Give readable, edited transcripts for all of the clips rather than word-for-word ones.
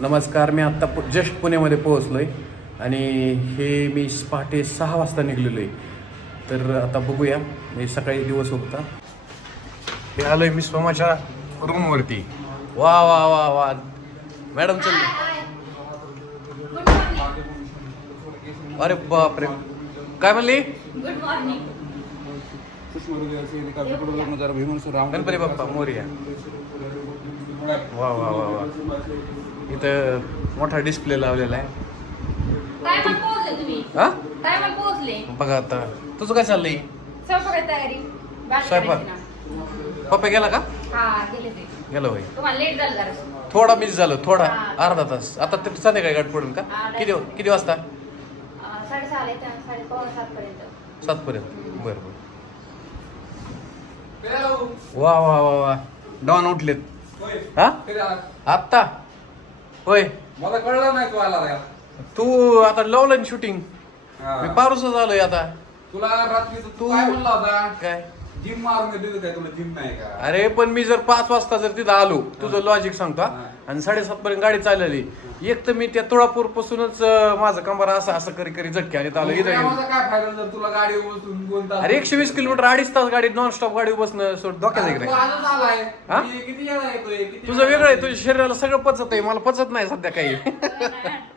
नमस्कार. मी आत्ता जस्ट पुण्यामध्ये पोहोचलो आहे आणि हे मी पहाटे 6 वाजता निघलेलो आहे. तर आता बघूया, मी सकाळी दिवस होता. हे आलोय मी सोमाच्या रूमवरती. वा वा वा वा मॅडम चल. अरे बापरे, काय म्हणली? Good morning. गणपती बाप्पा मोरया. वा वा वा वा. इथं मोठा डिस्प्ले लावलेला आहे. टायमाला पोहोचले तुम्ही? हा टायमाला पोहोचले. बघा आता तुझं काय चाललंय? स्वयंपाकाची तयारी. स्वयंपाक पप्पा गेला का? हा गेले ते. गेलो होय. तुम्हाला लेट झालं जरा. थोडा मिस झालं, थोडा अर्धा तास. आता ते संध्याकाळी गाठ पडून का? किती वाजता? 6:30 ला 6:45 पर्यंत. 7 पर्यंत. बरं. वा वा वा वा. डॉन उठलेत. हा आत्ता होय. मला कळलं नाही तू आला. तू आता लावलं ना शूटिंग. मी पारूस झालोय आता. तुला रात्री तू काय म्हणला होता? काय जिम मारून दिलं काय? तुला जिम नाही का? अरे पण मी जर 5 वाजता जर तिथं आलो, तुझं लॉजिक सांगतो, आणि 7:30 पर्यंत गाडी चाललेली, एक तर मी त्या तुळापूर पासूनच माझं कंबर असं करी झटके आणि आलो इथं. काय फायदा जर तुला गाडी बसून 2 तास? अरे 120 किलोमीटर 2.5 तास गाडी नॉन स्टॉप गाडी बसणं डोक्यात आहे. किती वेळा येतोय? तुझं वेगळं आहे, तुझ्या शरीराला सगळं पचत आहे, मला पचत नाही सध्या काही.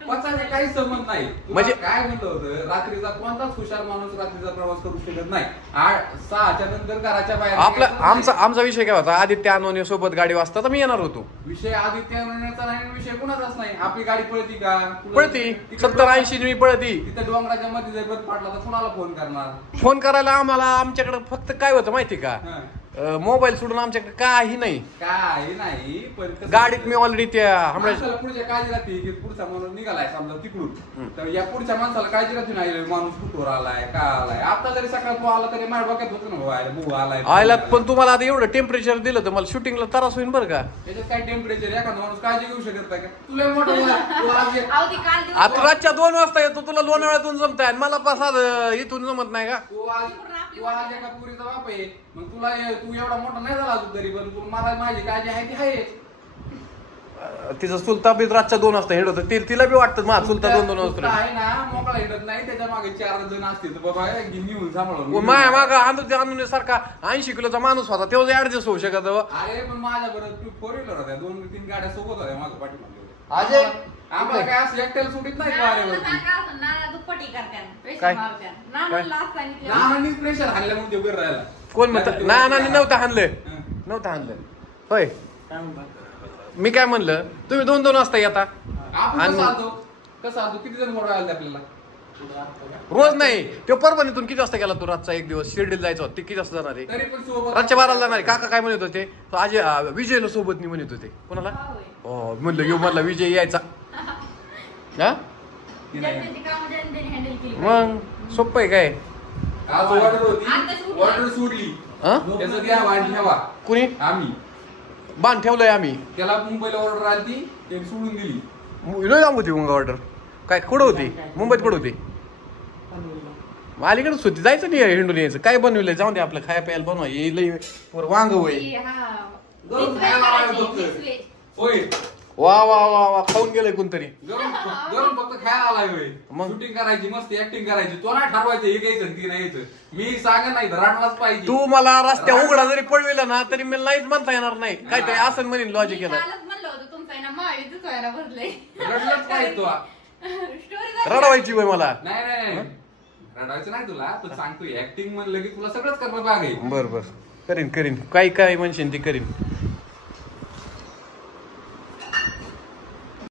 पचायचं काही संबंध नाही. म्हणजे काय म्हणलं होतं, रात्रीचा कोणताच हुशार माणूस रात्रीचा प्रवास करू शकत नाही. 6च्या नंतर घराच्या बाहेर. आमचा विषय काय होता? आदित्य अनोने सोबत गाडी वाजता तर मी येणार होतो. विषय आदित्य अनोनेचा नाही, विषय कुणाचाच नाही. आपली गाडी पळती का? पळती 70-80 मी पळती. तिथे डोंगराच्या मध्ये जर बंद पाडला तर कुणाला फोन करणार? फोन करायला आम्हाला आमच्याकडे फक्त काय होतं माहिती का? मोबाईल सोडून आमच्याकडे काही नाही. काही नाही. पण गाडीत मी ऑलरेडी त्या पुढच्या काळजी राहते की पुढचा माणूस निघालाय समजा तिकडून, तर या पुढच्या माणसाला काळजी राहते नाही माणूस कुठवर आलाय काय आलाय. आता जरी सकाळ तू आला तरी माझ्या डोक्यात होतं ना आलाय आयला. पण तुम्हाला आता एवढं टेम्परेचर दिलं तर मला शूटिंगला त्रास होईल बरं का? त्याच्यात काय टेम्परेचर एखादा माणूस काळजी घेऊ शकत नाही का? तुला मोठं आता रातच्या 2 वाजता येतो, तुला लोणावळ्यातून जमताय, मला पास इथून जमत नाही का? तू आज एका पुरीचा बाप आहे, मग तुला तू एवढा मोठा नाही झाला अजून तरी पण तू मला माझी काळजी आहे ती आहे. तिचा चुलता बी रातच्या 2 वाजता हेड होतं, तिला बी वाटतं माझा चुलता 2 वाजता आहे ना, मोकळा हिंडत नाही. त्याच्या मागे 4 जण असतील तर बाबा घेऊन सांभाळून. माया मागा आणून सारखा 80 किलोचा माणूस होता, तेव्हा ऍडजस्ट होऊ शकत. अरे पण माझ्या बरोबर 4 व्हीलर होत्या, 2-3 गाड्या सोबत होत्या माझ्या पाठीमागे. आम्हाला काय असं एकट्याला सुटीत नाही प्रेशर हाणल्यामुळे ते राहिला. कोण म्हणत? नाही नव्हतं हाणलं होय. मी काय म्हणलं, तुम्ही 2 वाजता येता कसं आलो? किती जण मोठा आले आपल्याला? रोज नाही. तो परभणीतून किती वाजता गेला तू? रातचा एक दिवस शिर्डीला जायचं होतं, ते किती वाजता जाणार आहे? रातच्या 12ला जाणार आहे. काका काय म्हणत होते? आज विजयला सोबत नाही म्हणत होते. कोणाला? हो म्हणलं येऊ, म्हणला विजय यायचा. हा मग सोपं आहे काय? ऑर्डर सोडली. कुणी? आम्ही बांध ठेवलंय आम्ही. त्याला मुंबईला ऑर्डर आली ती सोडून दिली. लांब होती मग ऑर्डर. काय कुठं होती? मुंबईत कुठं होती? अलीकडेच होती. जायचं नाही हिंडून यायचं. काय बनवलंय? जाऊन दे, आपलं खाया प्यायला बनवा. लई वांग होय. वा वा वा वा. खाऊन गेलंय कोणतरी. गरम फक्त खायला आलाय. मग शूटिंग करायची, मस्त ऍक्टिंग करायची. तो नाही ठरवायचं हे घ्यायचं की नाही घ्यायचं. मी सांगा नाही राहणारच पाहिजे. तू मला रस्त्या उघडा जरी पडविलं ना तरी मी नाहीच म्हणता येणार नाही. काय तरी असं म्हणेन लॉजिक केलं. रडलंच पाहिजे तो. रडवायची वय मला. नाही रडायचं नाही तुला. तू सांगतोय ऍक्टिंग म्हणलं की तुला सगळंच करणं भाग आहे. बरं करीन. काय म्हणशील ती करीन.